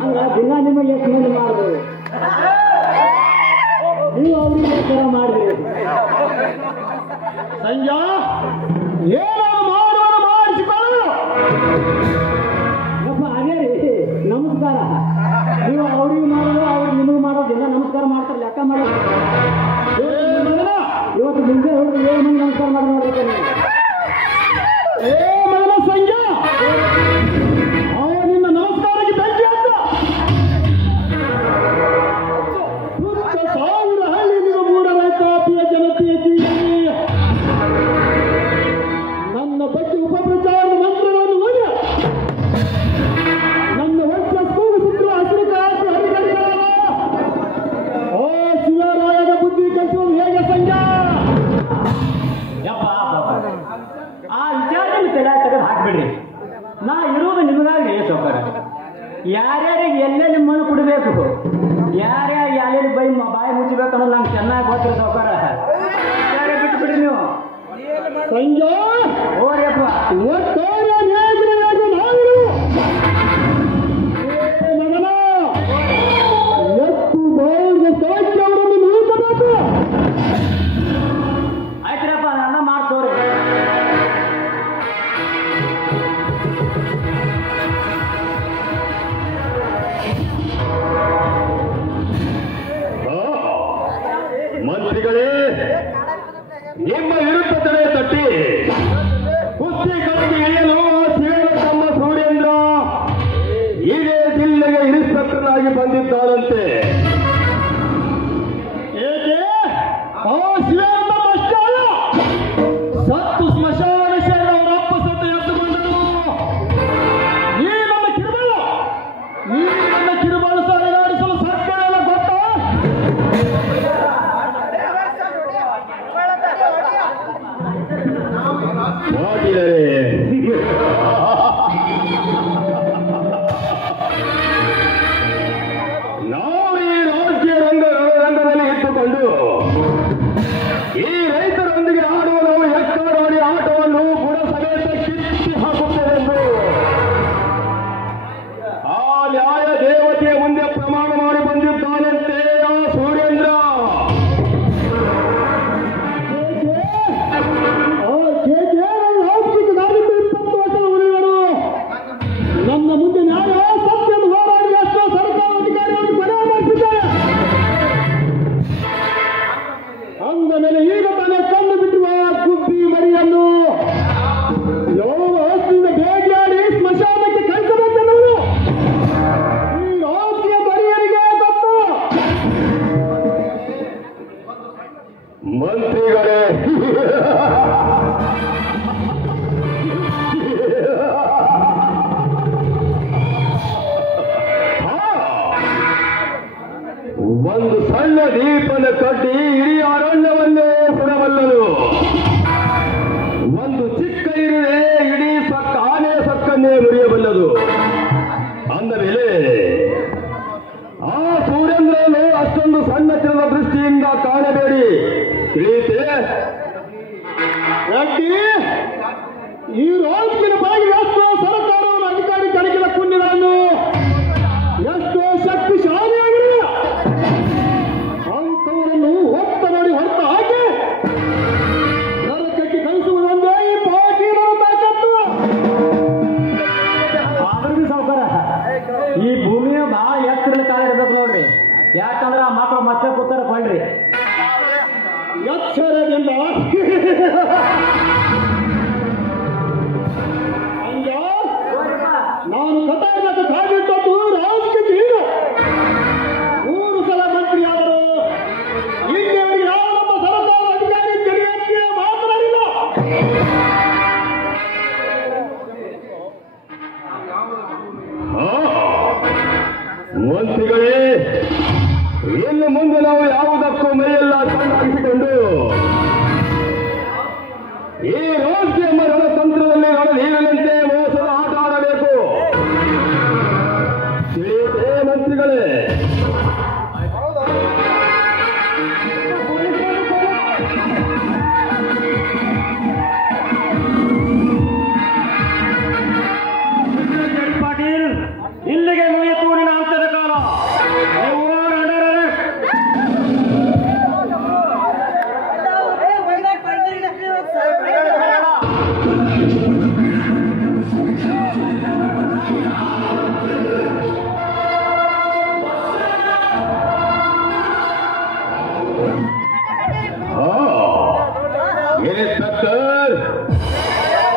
ಹಂಗ ದಿನ ನಿಮಗೆ ಎಷ್ಟು ಮಂದಿ ಮಾಡ್ಬೋದು, ನೀವು ಅವ್ರಿಗೆ ಥರ ಮಾಡಿದ್ರಿ. ಸಂಜಾ ಏನೋ ಮಾಡಿಸಿಕೊಳ್ಳು. ಅದೇ ರೀ ನಮಸ್ಕಾರ. ನೀವು ಅವ್ರಿಗೆ ಮಾಡೋದು ಅವ್ರಿಗೆ ನಿಮಗೆ ಮಾಡೋದಿಲ್ಲ. ನಮಸ್ಕಾರ ಮಾಡ್ತಾರೆ, ಲೆಕ್ಕ ಮಾಡೋದು. ಇವತ್ತು ಮುಂದೆ ಹುಡುಗ ಏನು ಮಂದಿ ನಮಸ್ಕಾರ ಮಾಡಿ ನೋಡ್ಬೇಕು ನೀವು. ಸಂಜಾ ನಿನ್ನ ನಮಸ್ಕಾರಕ್ಕೆ ಬೆಂಕಿ ಅಂತ ಸುತ್ತ ಸಾವಿರ ಹಳ್ಳಿ ನೀವು ಮೂಡ ರೈತಾಪಿಯ ಜನತೆಯ ನನ್ನ ಬಗ್ಗೆ ಉಪಪ್ರಚಾರದ ಮಂತ್ರಗಳನ್ನು ಓದಿ ನನ್ನ ವರ್ಷ ಕೂಗಿಸಿದ್ರು ಹಸಿರು ಕಾಸು ಹರಿಗಡಿಗಳ ಓ ಶಿವರಾಯದ ಬುದ್ಧಿ ಕಲಿಸುವುದು ಹೇಗೆ ಸಂಜಾ? ಆ ವಿಚಾರ ತಲೆ ತೆಗೆದು ಹಾಕ್ಬಿಡ್ರಿ. ನಾ ಇರೋದು ನಿಮಗಾಗಿ ಸೌಕರ. ಯಾರ್ಯಾರಿಗೆ ಎಲ್ಲೇ ನಿಮ್ಮನ್ನು ಕುಡಬೇಕು, ಯಾರ್ಯಾರು ಯಾರ್ಯಾರಿಗೆ ಬಾಯಿ ಮುಚ್ಚಬೇಕು ಅನ್ನೋದು ನಂಗೆ ಚೆನ್ನಾಗಿ ಗೊತ್ತಿರೋ ಸೌಕರ. ಯಾರೇ ಬಿಟ್ಬಿಡ್ರಿ ನೀವು. ಸಂಜೆ ಓರಿಯಪ್ಪ ಮಗನ ಎಷ್ಟು ಬಾಯಿಗೆ ಸಾಕಿ ಅವರನ್ನು ನಿಲ್ಲಿಸಬೇಕು. ಆಯ್ತ್ರಪ್ಪ ನನ್ನ ಮಾಡ್ತೋರಿ. ಮಂತ್ರಿಗಳೇ, ನಿಮ್ಮ ವಿರುದ್ಧ ತಡೆ ತಟ್ಟಿ ಕುಸ್ತಿಗಳಿಗೆ ಇಳಿಯಲು ಶಿವನ ತಮ್ಮ ಸೂರ್ಯೇಂದ್ರ ಇದೇ ಜಿಲ್ಲೆಗೆ ಇನ್ಸ್ಪೆಕ್ಟರ್ ಆಗಿ ಬಂದಿದ್ದಾರಂತೆ. ಏಕೆ ಆ ಶಿವೇಂದ್ರ ಅಷ್ಟೇ ಅಲ್ಲ, ಸತ್ತು ಸ್ಮಶಾನ ಸೇರಿದವರ ಅಪ್ಪ ಸತ್ತು ಎದ್ದು ಬಂದನು. ಈ ನನ್ನ ಕಿರುಬಾಳು ಸರಿಗಾಡಿಸಲು ಸರ್ಕಾರ ಗೊತ್ತಾ? ನಾವು ಈ ರಾಜಕೀಯ ರಂಗದಲ್ಲಿ ಇಟ್ಟುಕೊಂಡು ಈ ರೈತರೊಂದಿಗೆ ಆಡುವ ನಾವು ಎಕ್ಕಾಡಿ ಆಟವನ್ನು ಬುಡ ಸಮೇತ ಕಿತ್ತಿ ಹಾಕುತ್ತೇವೆಂದು ಆ ನ್ಯಾಯ ದೇವತೆಯ ಮುಂದೆ ಪ್ರಮಾಣ ಮಾಡಿ ಬಂದಿದ್ದಾನಂತೆ ಆ ಸೂರ್ಯೇಂದ್ರ. ನನ್ನ ಮುಂದೆ ನ್ಯಾಯ ಸತ್ಯದ ಹೋರಾಡಿ ಎಷ್ಟೋ ಸರ್ಕಾರ ಅಧಿಕಾರಿಗಳನ್ನು ಕೊಲೆ ಮಾಡಿಸಿದ್ದಾರೆ. ಅಂದ ಮೇಲೆ ಈಗ ತಾನೇ ಕಂಡು ಬಿಟ್ಟುವ ಗುಬ್ಬಿ ಮರಿಯನ್ನು ಯಾವ ಆಸ್ತಿಯಿಂದ ಭೇಟಿಯಾಡಿ ಸ್ಮಶಾನಕ್ಕೆ ಕಳಿಸಬೇಕೆನ್ನುವುದು ಈ ಆಸ್ತಿಯ ಬರಿಯರಿಗೆ ಗೊತ್ತು. ಮಂತ್ರಿಗಳೇ, ಒಂದು ಸಣ್ಣ ದೀಪನ ಕಟ್ಟಿ ಇಡೀ ಅರಣ್ಯವನ್ನೇ ಸುಡಬಲ್ಲದು. ಒಂದು ಚಿಕ್ಕ ಇರುವೆ ಇಡೀ ಆನೆ ಸಕ್ಕನ್ನೇ ಮುರಿಯಬಲ್ಲದು. ಅಂದ ಮೇಲೆ ಆ ಸೂರ್ಯೇಂದ್ರನು ಅಷ್ಟೊಂದು ಸಣ್ಣ ಚಿನ್ನದ ದೃಷ್ಟಿಯಿಂದ ಕಾಣಬೇಡಿ, ತಿಳಿಯುತ್ತೆ? ಈ ರಾಜಕೀಯ ಬಾಗಿ ಎಷ್ಟೋ ಸರ್ಕಾರವನ್ನು ಅಧಿಕಾರಿ ಕೆಳಗಿನ ಪುಣ್ಯಗಳನ್ನು ಎಷ್ಟೋ ಶಕ್ತಿಶಾಲಿಯಾಗಿದೆ ಅಂಥವರನ್ನು ಹೊತ್ತ ನೋಡಿ ಹೊರತ ಹಾಕಿ ನರಕಕ್ಕೆ ಕಳಿಸುವುದೊಂದೇ ಈ ಪಾರ್ಟಿಯ ತಾಕತ್ತು. ಆದ್ರೂ ಸಾವುಕಾರ ಈ ಭೂಮಿಯ ಬಹಳ ಎತ್ತರದ ಕಾಲ ಇರ್ಬೇಕು ನೋಡ್ರಿ. ಯಾಕಂದ್ರೆ ಆ ಮಕ್ಕಳು ಮತ್ತೆ ಕೂತಾರ ಕೊಂಡ್ರಿ ಎಚ್ಚರದಿಂದ ನಾನು ಕತಾರಕ್ಕೆ ಕಾದಿಟ್ಟದ್ದು ರಾಜಕೀಯ ಹೀಗೆ 3 ಸಲ ಮಂತ್ರಿ ಆದರು. ಇಲ್ಲಿಯವರೆಗೆ ಯಾವ ನಮ್ಮ ಸರ್ಕಾರ ಅಧಿಕಾರಿ ಜಡಿಯಕ್ಕೆ ಮಾತನಾಡಿಲ್ಲ. ಮಂತ್ರಿಗಳೇ, ಇನ್ನು ಮುಂದೆ ನಾವು ಯಾವುದಕ್ಕೂ ಮೈಯೆಲ್ಲ ಸಣ್ಣಾಗಿಸಿಕೊಂಡು ಈ ರಾಜ್ಯ ಮರಣ ತಂತ್ರದಲ್ಲಿ ನಡೆದಂತೆ ಮೋಸದ ಆಟ ಆಡಬೇಕು. ತಿಳಿಯುತ್ತೆ ಮಂತ್ರಿಗಳೇ? ಪಾಟೀಲ್ ಇಲ್ಲಿಗೆ ಮುಗಿಯಿತು ನಿನ್ನ ಅಂತ್ಯದ ಕಾಲ. ಇನ್ಸ್ಪೆಕ್ಟರ್,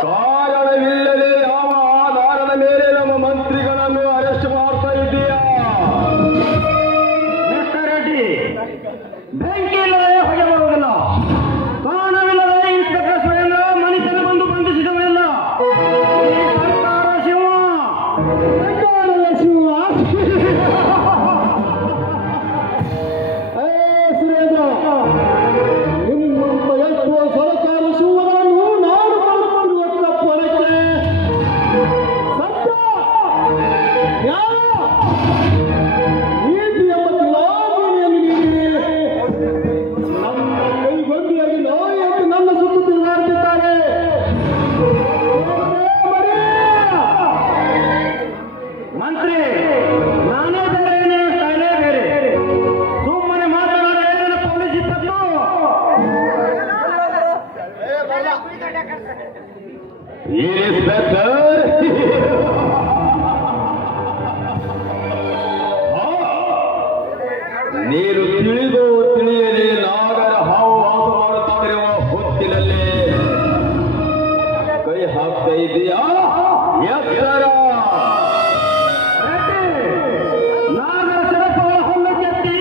ಕಾರಣವಿಲ್ಲದೆ ಯಾವ ಆಧಾರದ ಮೇಲೆ ನಮ್ಮ ಮಂತ್ರಿಗಳನ್ನು ಅರೆಸ್ಟ್ ಮಾಡ್ತಾ ಇದ್ದೀಯಾ? ಮಿಸ್ಟರ್ ರೆಡ್ಡಿ, ಬೆಂಕಿ ಇಲ್ಲದೆ ಹೊಗೆ ಬರುವುದಿಲ್ಲ. ಕಾರಣವಿಲ್ಲದೆ ಇನ್ಸ್ಪೆಕ್ಟರ್ ಸುರೇಂದ್ರ ಮನುಷ್ಯನ ಬಂದು ಬಂಧಿಸಿದವಲ್ಲ. ಸರ್ಕಾರ ಶಿವ, ಸರ್ಕಾರದ ಶಿವ. ಸುರೇಂದ್ರ, ನಿಮ್ಮಂತ ಎಷ್ಟೋ ಸರ್ಕಾರ ಶಿವನನ್ನು ನಾನು ಕಳ್ಕೊಂಡಿರುವ ಪರಕ್ಕೆ ಸತ್ಯ, ನ್ಯಾಯ, ನೀತಿ ಎಂಬ ತಿಲಾಂಗಿಣಿಯನ್ನು ನೀಡಿ ನಮ್ಮ ಕೈಗೊಂಡಿಯಾಗಿ ನೋಡಿ ಎಂದು ನನ್ನ ಸುತ್ತು ತಿರುಗಾಡುತ್ತಿದ್ದಾರೆ. ಮಂತ್ರಿ, ನಾನೇ ಬೇರೆ, ನೀವು ಸ್ಟೈಲೇ ಬೇರೆ. ಸುಮ್ಮನೆ ಮಾತನಾಡಿ ನನ್ನ ಪೊಲೀಸ್ ಇಪ್ಪತ್ತು. ಇನ್ಸ್ಪೆಕ್ಟರ್, ನೀನು ತಿಳಿದು ತಿಳಿಯದೆ ನಾಗರ ಹಾವು ವಾಸ ಮಾಡುತ್ತಿರುವ ಹೊತ್ತಿನಲ್ಲೇ ಕೈ ಹಾಕ್ತಾ ಇದೆಯಾ? ಎತ್ತರ ನಾಗರ ಸರಪಳ ಹುಲ್ಲು ಕೆತ್ತಿ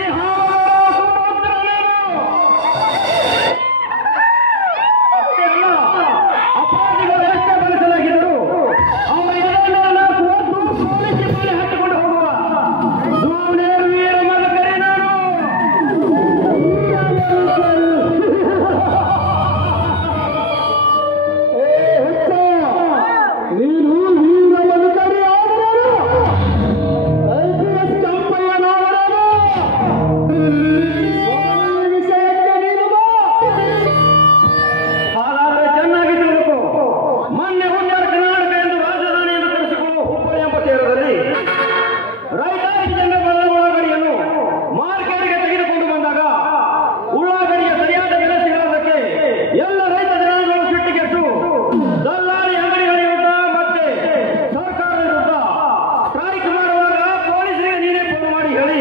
ಅಪರಾಧಿಗಳು ಎಷ್ಟೇ ಬಳಸಲಾಗಿದ್ದರು ಅವರಿಗೆಲ್ಲ ಹಾಕಿಕೊಂಡು ಹೋಗುವ ಸೂನೇರು ವೀರ ಮಗಕರಿ ನಾನು. ನೀನು ವೀರ ಮಗಕರಿ ಆದರೂ ಚಂಪಯ್ಯ ನಾವರನು ವಿಷಯಕ್ಕೆ ನೀನು ಬಾ. ಹಾಗಾದರೆ ಚೆನ್ನಾಗಿ ತಿಳಿದುಕೋ, ಮೊನ್ನೆ ಉತ್ತರ ಕರ್ನಾಟಕ ಎಂದು ರಾಜಧಾನಿಯನ್ನು ಕರೆಸಿಕೊಳ್ಳುವ ಹುಬ್ಬಳ್ಳಿ ಎಂಬ ತೀರದಲ್ಲಿ ರೈತಾಪಿ ಜನರ ಉಳ್ಳಾಗಡ್ಡಿಯನ್ನು ಮಾರ್ಕೆಟ್ಗೆ ತೆಗೆದುಕೊಂಡು ಬಂದಾಗ ಉಳ್ಳಾಗಡ್ಡಿಯ ಸರಿಯಾದ ಬೆಲೆ ಸಿಗಲಾರದಕ್ಕೆ ಎಲ್ಲ ರೈತ ಜನಾಂಗಗಳು ಸಿಟ್ಟಿಗೆದ್ದು ದಲ್ಲಾಳಿ ಅಂಗಡಿಗಳ ವಿರುದ್ಧ ಮತ್ತೆ ಸರ್ಕಾರದ ವಿರುದ್ಧ ಸ್ಟ್ರೈಕ್ ಮಾಡುವಾಗ ಪೊಲೀಸರಿಗೆ ನೀನೇ ಫೋನ್ ಮಾಡಿ ಹೇಳಿ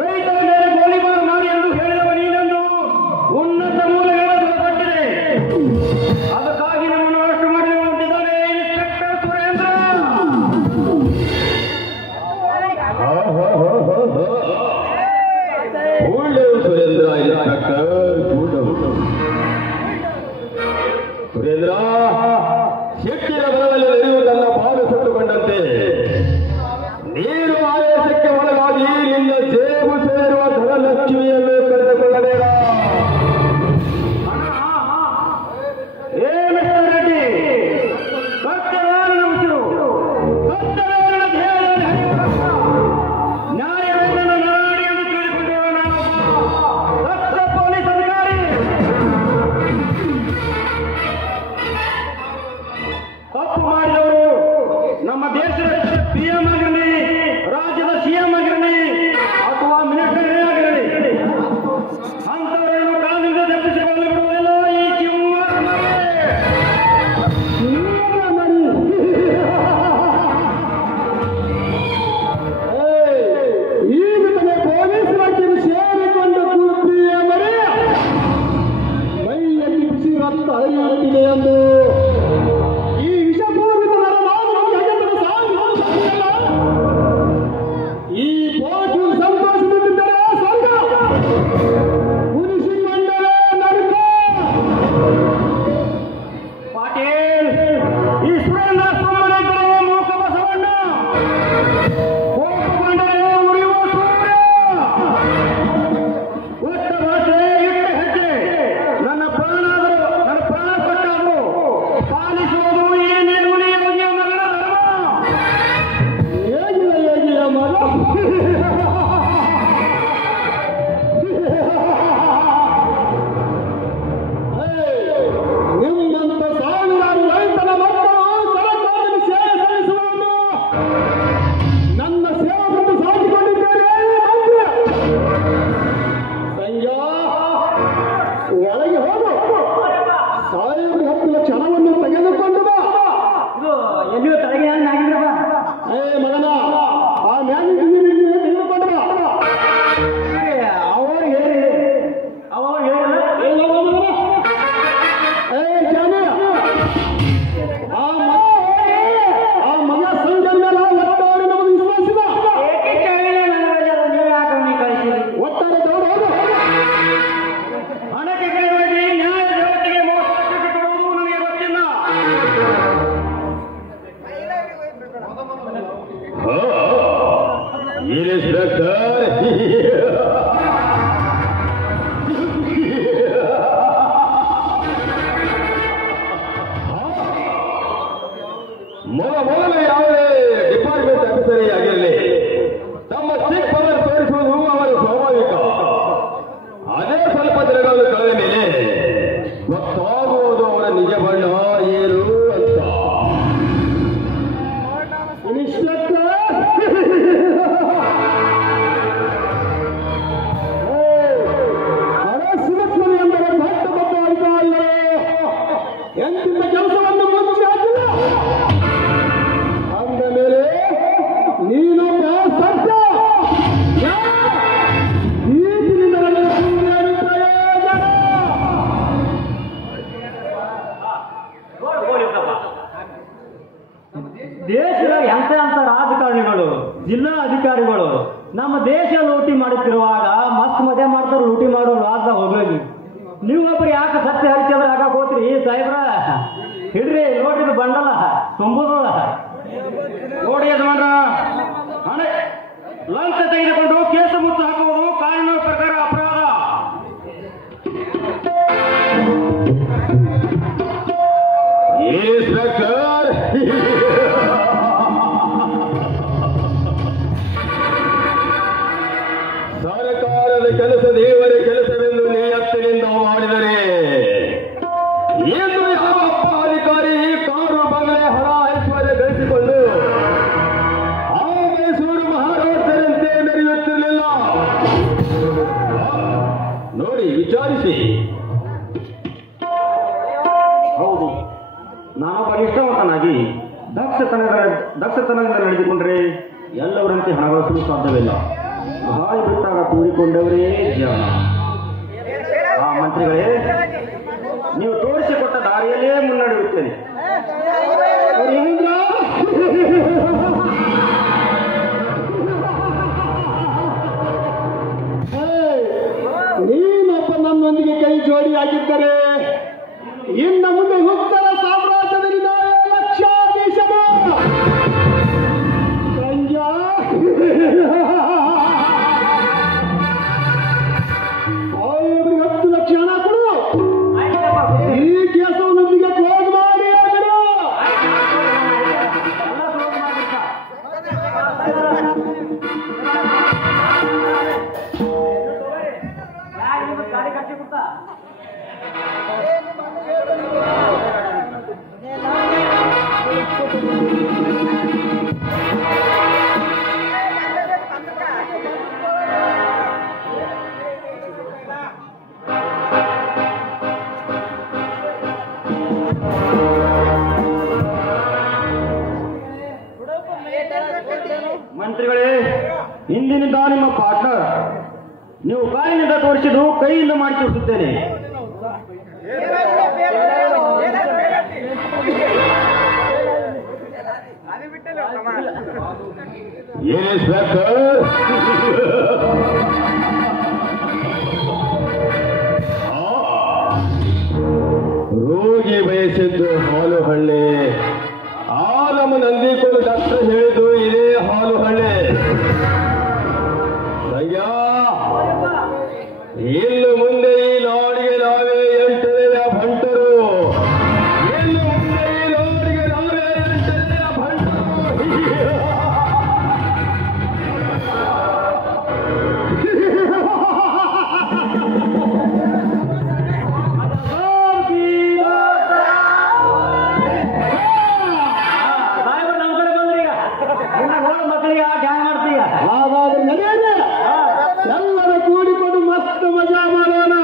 ರೈತರ ಮೇಲೆ ಗೋಲಿಬಾರ್ ಮಾಡಿ ಎಂದು ಹೇಳಿದವ ನೀನೆಂದು ಉನ್ನತ ಮೂಲಗಳ ದೃಢಪಟ್ಟಿದೆ. ಅದಕ್ಕಾಗಿ ನಮ್ಮನ್ನು ಅರೆಸ್ಟ್ ಮಾಡಿರುವಂತಿದ್ದಾನೆ ಇನ್ಸ್ಪೆಕ್ಟರ್ ಸುರೇಂದ್ರ. ಒಳ್ಳೆಯ ಸುರೇಂದ್ರ ಇನ್ಸ್ಪೆಕ್ಟರ್, ಸುರೇಂದ್ರ, ಶಿಕ್ಷಣ ಬಲದಲ್ಲಿ ನಡೆಯುವುದನ್ನ ಬಾಲು ಸುಟ್ಟುಕೊಂಡಂತೆ ನೀನು ಆದೇಶಕ್ಕೆ ಒಳಗಾಗಿ ನಿನ್ನ ಜೇಬು ಸೇರುವ ಧನಲಕ್ಷ್ಮಿಯನ್ನು ಕಳೆದುಕೊಳ್ಳಬೇಡ. ಏ ಮಿಸ್ಟರ್ ರೆಡ್ಡಿ, ಕರ್ತವ್ಯವನ್ನು ಉಸಿರು, ಕರ್ತವ್ಯವನ್ನು ಧ್ಯೇಯದಲ್ಲಿ ಹರಿಯುವ ನ್ಯಾಯವನ್ನು ನಾಡಿ ಎಂದು ತಿಳಿದುಕೊಂಡಿರುವ ನಾನು ದಕ್ಷ ಪೊಲೀಸ್ ಅಧಿಕಾರಿ. ತಪ್ಪು ಮಾಡಿದವರು ನಮ್ಮ ದೇಶದ PM ಆಗಿರಲಿ, ರಾಜ್ಯದ CM ಆಗಿರಲಿ ಅಥವಾ ಮಿನಿಸ್ಟರ್ ಆಗಿರಲಿ, ಅಂತವರನ್ನು ಕಾನೂನಿಂದ ತಪ್ಪಿಸಿಕೊಳ್ಳಲು ಬಿಡುವುದಿಲ್ಲ ಈ ಈಗ ತನ್ನ ಪೊಲೀಸ್ ರಾಜ್ಯವು ಸೇರಿಕೊಂಡು ಕುರುಪಿಯ ಮರೆ ಮೈಯಲ್ಲಿ ಬಿಸಿ ರಕ್ತ ಹರಿಯುತ್ತಿದೆ ಎಂದು ಈ ವಿಷಪೂರಿತ ಈ ಪೋಟು ಸಂತೋಷದಿಂದಿದ್ದರೆ ಸ್ವರ್ಗ, ಉಳಿಸಿಕೊಂಡರೆ ನರಕ. ಪಾಟೀಲ್, ಈ ಸುರೇಂದ್ರ ಸುಮ್ಮನೆ ಮೂಕ ಬಸವಣ್ಣ, ಕೋಪಗೊಂಡರೆ ಉರಿಯುವ ಸೂರ್ಯ. ಒಟ್ಟ ಭಾಷೆ ಇಟ್ಟ ಹೆಜ್ಜೆ ನನ್ನ ಪ್ರಾಣಾದರೂ ನನ್ನ ಪ್ರಾಣ ಕೊಟ್ಟಾದರೂ ಪಾಲಿಸುವುದು ಏನೇ ಯೋಗಿಯ ಮಗಳ ಧರ್ಮ. ಹೇಗಿಲ್ಲ ಯೋಗಿಯ ಮಗ ನನ್ನ ಸೇವಕರನ್ನು ಸಾಕಿಕೊಂಡಿದ್ದೇನೆ ಮಂತ್ರಿ. ಸಂಜಾ ಒಳಗೆ ಹೋಗು. 1010 ಲಕ್ಷ ಹಣವನ್ನು ತೆಗೆದುಕೊಂಡು ಬಾ. ಇದು ಎಲ್ಲಿಯೋ ತಲೆಗೆ ಆಗಿದ್ರಪ್ಪ. ಮಗನ ಆ ಮ್ಯಾನೇಜ್ ತೆಗೆದುಕೊಂಡು ಬಾ. ಅವರು ಹೇಳಿ ಆ ಮಗ ಸಂಜೆ ಮೇಲೆ ಒಟ್ಟಾರೆ ನಮಗೆ ವಿಶ್ವಾಸಿದ ಒಟ್ಟಾರೆ ದೌಡ ಹಣಕ್ಕೆ ಕೈವಾಗಿ ನ್ಯಾಯ ದೇವತೆಗೆ ಮೋಸ ಕೊಡುವುದು ನನಗೆ ಗೊತ್ತಿಲ್ಲ. ಮೊದಲು ಯಾವುದೇ ಡಿಪಾರ್ಟ್ಮೆಂಟ್ ಆಫೀಸರೇ ಆಗಿರಲಿ, ತಮ್ಮ ಚಿಕ್ಕ ಪವರ್ ತೋರಿಸುವುದು ಅವರ ಸ್ವಾಭಾವಿಕ. ಅದೇ ಸ್ವಲ್ಪ ದಿನಗಳು ಕಳೆದ ಮೇಲೆ ಗೊತ್ತಾಗುವುದು ಅವರ ನಿಜ ಬಣ್ಣ ಏನು ಅಂತ. ಸುರಕ್ಷಣೆ ಎಂದರೆ ದೊಡ್ಡ ದೊಡ್ಡ ಅಧಿಕಾರಿಗಳು ಎಂತಿಂತ ಕೆಲಸವನ್ನು ಮುಂಚೆ ಹಾಕಿಲ್ಲ. ಅಂದ ಮೇಲೆ ನೀನೊಬ್ಬ ಸತ್ಯ ಈಗಿನಿಂದ ನನಗೆ ಸುಮ್ಮನೆ ಪ್ರಯೋಜನ. ದೇಶದ ಎಂತ ರಾಜಕಾರಣಿಗಳು, ಜಿಲ್ಲಾ ಅಧಿಕಾರಿಗಳು ನಮ್ಮ ದೇಶ ಲೂಟಿ ಮಾಡುತ್ತಿರುವಾಗ ಮಸ್ತ್ ಮಜಾ ಮಾಡ್ತಾರೆ. ಲೂಟಿ ಮಾಡೋ ರಾಜ್ಯ ಹೋಗಿ ನೀವೊಬ್ಬರು ಯಾಕೆ ಸತ್ಯ ಹರಿಚಂದ್ರ ಹಾಕಕ್ ಹೋತ್ರಿ ಸಾಹೇಬ್ರ? ಹಿಡ್ರಿ ನೋಡ್ರಿ, ಇದು ಬಂಡಲ ತುಂಬುದಲ್ಲ ನೋಡಿ ಯಜಮಾನ್ರ, ಹಣ ಲಂಚ ತೆಗೆದುಕೊಂಡು ಕೇಸ ಮುತ್ತು ಹಾಕುವುದು ಕಾನೂನು ಪ್ರಕಾರ ಅಪರಾಧ. ಸರ್ಕಾರದ ಕೆಲಸ ದೇವರ ಕೆಲಸವೆಂದು ನಿಯತ್ತಿನಿಂದ ಮಾಡಿದರೆ ಎಂದು ಯಾವ ಅಪ್ಪ ಅಧಿಕಾರಿ ಕಾರು ಬಂಗಲೆ ಹಣ ಐಶ್ವರ್ಯ ಗಳಿಸಿಕೊಂಡು ಆ ಮೈಸೂರು ಮಹಾರಾಷ್ಟ್ರದಂತೆ ಮೆರೆಯುತ್ತಿರಲಿಲ್ಲ. ನೋಡಿ, ವಿಚಾರಿಸಿ. ಹೌದು, ನಾನೊಬ್ಬ ನಿಷ್ಠಾವಂತನಾಗಿ ದಕ್ಷತನದಿಂದ ನಡೆದುಕೊಂಡ್ರೆ ಎಲ್ಲವರಂತೆ ಹಣ ಗಳಿಸಲು ಸಾಧ್ಯವಿಲ್ಲ. ಹಾಳಿ ಬಿಟ್ಟಾಗ ಕೂಡಿಕೊಂಡವರೇ ಜನ. ಆ ಮಂತ್ರಿಗಳೇ, ನೀವು ತೋರಿಸಿಕೊಟ್ಟ ದಾರಿಯಲ್ಲೇ ಮುನ್ನಡೆಯುತ್ತೇನೆ. ನೀನೊಬ್ಬ ನನ್ನೊಂದಿಗೆ ಕೈ ಜೋಡಿಯಾಗಿದ್ದರೆ ಇನ್ನು ಮುಂದೆ ಉತ್ತರ ಸಾಮ್ರಾಜ್ಯದಲ್ಲಿ ನಾವೇ ಲಕ್ಷಾಧೀಶರು. ಸಂಜಾ ಅವ್ರಿಗೆ 10 ಲಕ್ಷ ಹಣ ಕೊಡು. ಈ ಕೆಲಸವನ್ನೊಂದಿಗೆ ಕ್ಲೋಸ್ ಮಾಡಿ ಅವರು. ಗಾಡಿ ಕಟ್ಟಿ ಕೊಡ್ತಾ ಮಂತ್ರಿಗಳೇ, ಇಂದಿನಿಂದ ನಿಮ್ಮ ಪಾರ್ಟ್ನರ್ ನೀವು ಕಾಯಿನಿಂದ ತೋರಿಸಿದ್ದು ಕೈಯಿಂದ ಮಾಡಿ ತೋರಿಸುತ್ತೇನೆ. ರೋಗಿ ಬಯಸಿದ್ದು ಹಾಲು ಹಳ್ಳಿ, ಆಲಮ ನಂದಿಕೊಂಡು ಡಾಕ್ಟರ್ ಹೇಳಿದ್ದು ಇದೇ ಹಾಲು ಹಳ್ಳಿ. ಇನ್ನು ಮುಂದೆ ಈ ನಾಡಿಗೆ ನಾವೇ ಎಂಟನೆಯ ಭಂಟರು. ಇನ್ನು ಮುಂದೆ ಈ ನಾಡಿಗೆ ನಾವೇ ಎಂಟನೆಯ ಭಂಟರು. ಸಾಹೇಬ್ರು ನಮ್ಮ ಕಡೆ ಬಂದ್ರಿ ಈಗ. ಮಕ್ಕಳಿಗೆ ಆಟ ಹ್ಯಾಂಗ ಮಾಡ್ತೀಯ? ಹಾಗಾದ್ರೆ ನಡೆಯಲ್ಲ ಎಲ್ಲರೂ ಕೂಡಿಕೊಂಡು ಮಸ್ತ್ ಮಜಾ ಮಾಡೋಣ.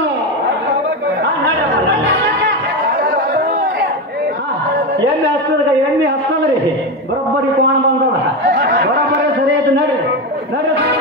ಎಮ್ಮೆ ಹಸ್ತದ್ರಿ ಬರೋಬ್ಬರಿ ಕೋಣ ಬಂದದ ಬರೋಬ್ಬರಿ ಸರಿ ಆಯ್ತು. ನಡ್ರಿ ನಡ್ರಿ.